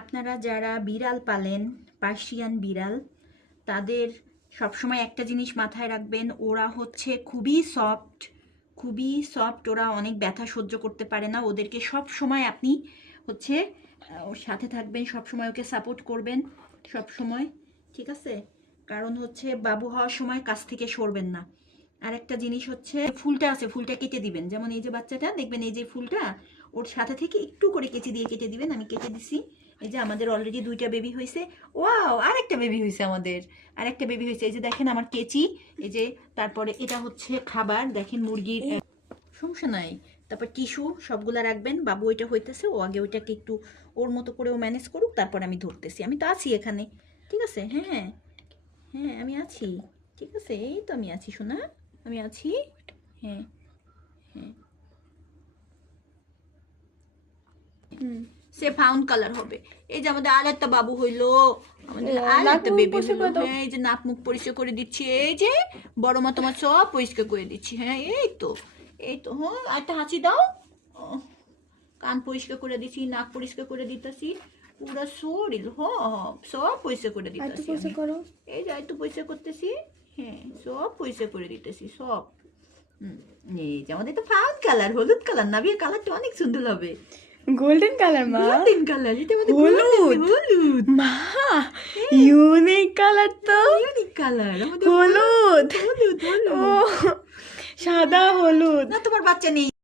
আপনারা যারা বিড়াল পালেন, পার্সিয়ান বিড়াল, তাদের সবসময় একটা জিনিস মাথায় রাখবেন, ওরা হচ্ছে খুবই সফট, ওরা অনেক ব্যথা সহ্য করতে পারে না। ওদেরকে সব সময় আপনি হচ্ছে ওর সাথে থাকবেন, সব সময় ওকে সাপোর্ট করবেন সব সময়, ঠিক আছে? কারণ হচ্ছে বাবু হওয়ার সময় কাছ থেকে সরবেন না। আর একটা জিনিস হচ্ছে, ফুলটা আছে, ফুলটা কেটে দিবেন। যেমন এই যে বাচ্চাটা দেখবেন, এই যে ফুলটা ওর সাথে থেকে একটু করে কেচি দিয়ে কেটে দিবেন। আমি কেটে দিছি। এই যে আমাদের অলরেডি 2টা বেবি হয়েছে। ওয়াও, আরেকটা বেবি হয়েছে আমাদের, আরেকটা বেবি হয়েছে। এই যে দেখেন আমার কেচি, এই যে তারপরে এটা হচ্ছে খাবার, দেখেন মুরগির, সমস্যা নাই। তারপর টিস্যু সবগুলা রাখবেন। বাবু ওইটা হইতেছে, ও আগে ওইটাকে একটু ওর মতো করে ও ম্যানেজ করুক, তারপর আমি ধরতেছি। আমি তো আছি এখানে, ঠিক আছে? হ্যাঁ হ্যাঁ হ্যাঁ, আমি আছি, ঠিক আছে? এই তো আমি আছি শোনা, আমি আছি। হ্যাঁ হ্যাঁ, সে ফাউন্ড কালার হবে। এই যে আমাদের আর একটা বাবু হইলো, আমাদের আর একটা বেবি হইলো। হ্যাঁ, এই যে নাক মুখ পরিষ্কার করে দিচ্ছি, এই যে বড় মা তোমার সব পরিষ্কার করে দিচ্ছি। হ্যাঁ, এই তো, এই তো। হ্যাঁ, একটা হাসি দাও। কান পরিষ্কার করে দিচ্ছি, নাক পরিষ্কার করে দিতেছি, পুরা শরীর সব পরিষ্কার করে দিতেছি। এই যে একটু পরিষ্কার করতেছি। হ্যাঁ, সব পরিষ্কার করে দিতেছি, সব। এই যে আমাদের তো ফাউন্ড কালার, হলুদ কালার, নাভির কালারটা অনেক সুন্দর হবে। গোল্ডেন কালার মা, গোল্ডেন কালার, এটা আমাদের হলুদ হলুদ মা, ইউনিক কালার তো, ইউনিক কালার আমাদের হলুদ, হলুদ ও সাদা হলুদ। না, তোমার বাচ্চা নেই।